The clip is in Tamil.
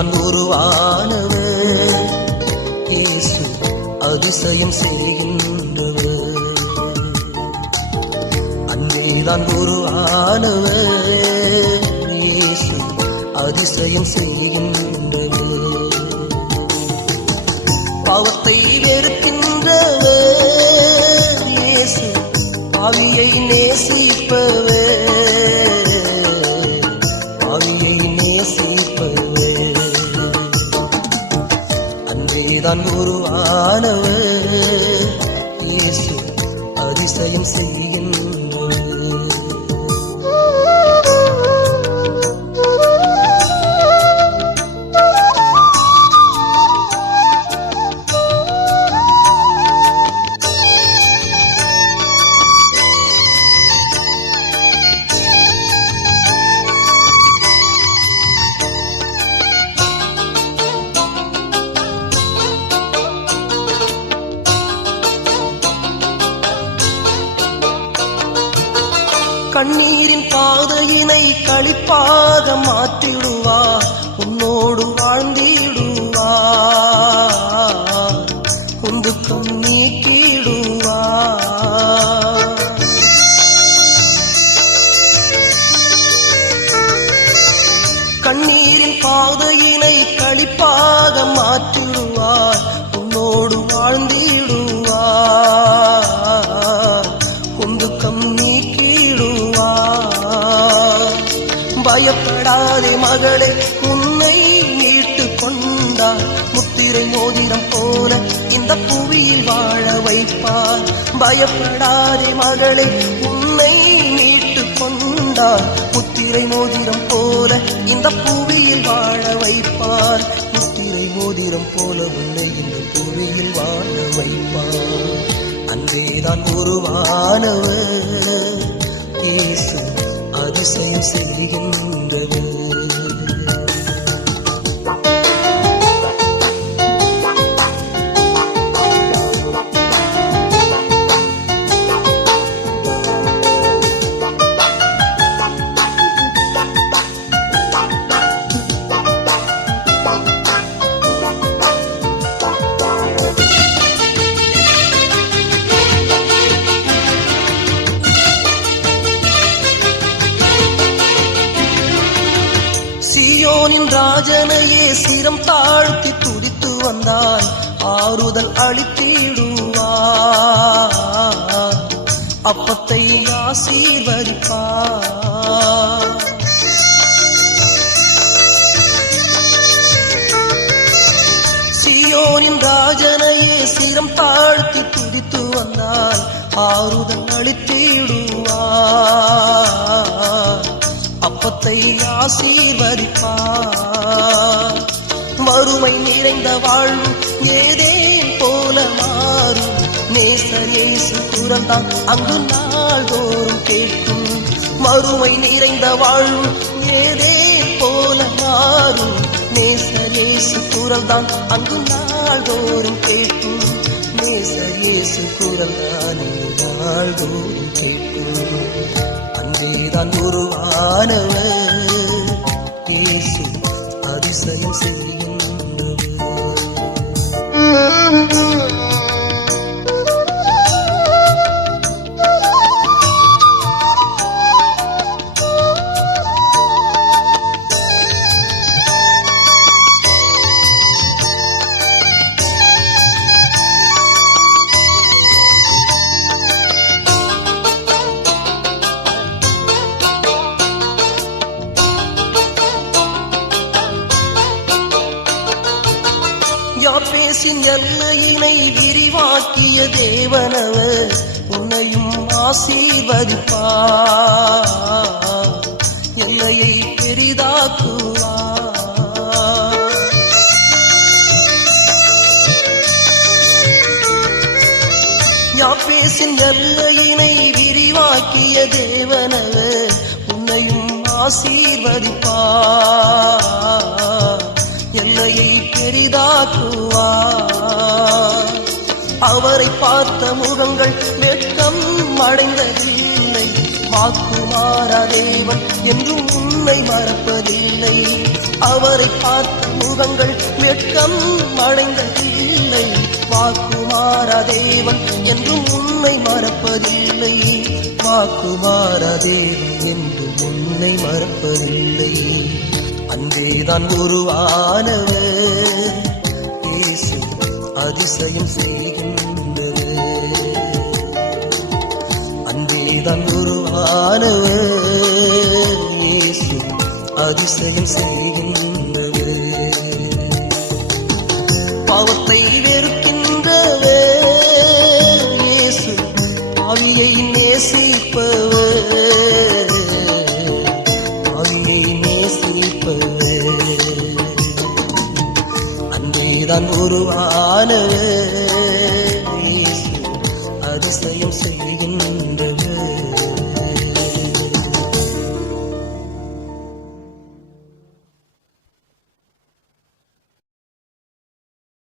அன்பேதான் உருவானவர் இயேசு அதிசயம் செய்கின்றவர். அன்பேதான் உருவானவர் இயேசு அதிசயம் செய்கின்றவர். பாவத்தை வெறுக்கின்றவர் இயேசு பாவியை நேசிப்பவர். பாவியை நேசிப்பவர். அன்பேதான் உருவானவர் இயேசு அதிசயம் செய்கின்றவர். கண்ணீரின் பாதையினை களிப்பாக மாற்றிடுவார். உன்னோடு வாழ்ந்திடுவார். உந்துக்கம் நீக்கிடுவார். கண்ணீரின் பாதையினை களிப்பாக மாற்றிடுவார். உன்னோடு வாழ்ந்திடுவார். உந்துக்கம் பயப்படாதே மகளே, உன்னை மீட்டு கொண்டார். முத்திரை மோதிரம் போல இந்த புவியில் வாழ வைப்பார். பயப்படாதே மகளே, உன்னை மீட்டு கொண்டார். முத்திரை மோதிரம் போல இந்த புவியில் வாழ வைப்பார். முத்திரை மோதிரம் போல உன்னை இந்த புவியில் வாழ வைப்பார். அன்பேதான் உருவானவர் இயேசு அதிசயம் செய்கின்றது. சீயோனின் ராஜனையே சிரம் தாழ்த்தி துடித்து வந்தாய். ஆறுதல் அளித்திடுவார். அப்பத்தை ஆசீர்வதிப்பார். சீயோனின் ராஜனையே சிரம் தாழ்த்தி துடித்து வந்தாய். ஆறுதல் அளித்திடுவார். அப்பத்தை ஆசீர்வதிப்பார். வறுமை நிறைந்த வாழ்வு ஏதேன் போல மாறும். நேசர் இயேசு குரல்தான் அங்கு நாள்தோறும் கேட்கும். வறுமை நிறைந்த வாழ்வு ஏதேன் போல மாறும். நேசர் இயேசு குரல்தான் அங்கு நாள்தோறும் கேட்கும். நேசர் இயேசு குரல்தான் நாள்தோறும் கேட்கும். அன்பேதான் உருவானவர் இயேசு அதிசயம் செய்கின்றவர். யாப்பேசின் எல்லையினை விரிவாக்கிய தேவனவர் உன்னையும் ஆசீர்வதிப்பார். எல்லையை பெரிதாக்குவார். யாப்பேசின் எல்லையினை விரிவாக்கிய தேவனவர் உன்னையும் ஆசீர்வதிப்பார். எல்லையை பெரிதாக்குவார். அவரை பார்த்த முகங்கள் வெட்கம் அடைந்ததில்லை. வாக்குமாறா தேவன் என்றும் உன்னை மறப்பதில்லை. அவரை பார்த்த முகங்கள் வெட்கம் அடைந்ததில்லை. வாக்குமாறா தேவன் என்றும் உன்னை மறப்பதில்லை. வாக்குமாறா தேவன் என்றும் உன்னை மறப்பதில்லை. அன்பேதான் உருவானவர் இயேசு அதிசயம் செய்கின்றவர். அன்பேதான் உருவானவர் இயேசு அதிசயம் செய்கின்றவர். பாவத்தை வெறுக்கின்றவர் இயேசு பாவியை நேசிப்பவர். பாவியை நேசிப்பவர். அன்பேதான் உருவானவர் இயேசு அதிசயம் செய்கின்றவர்.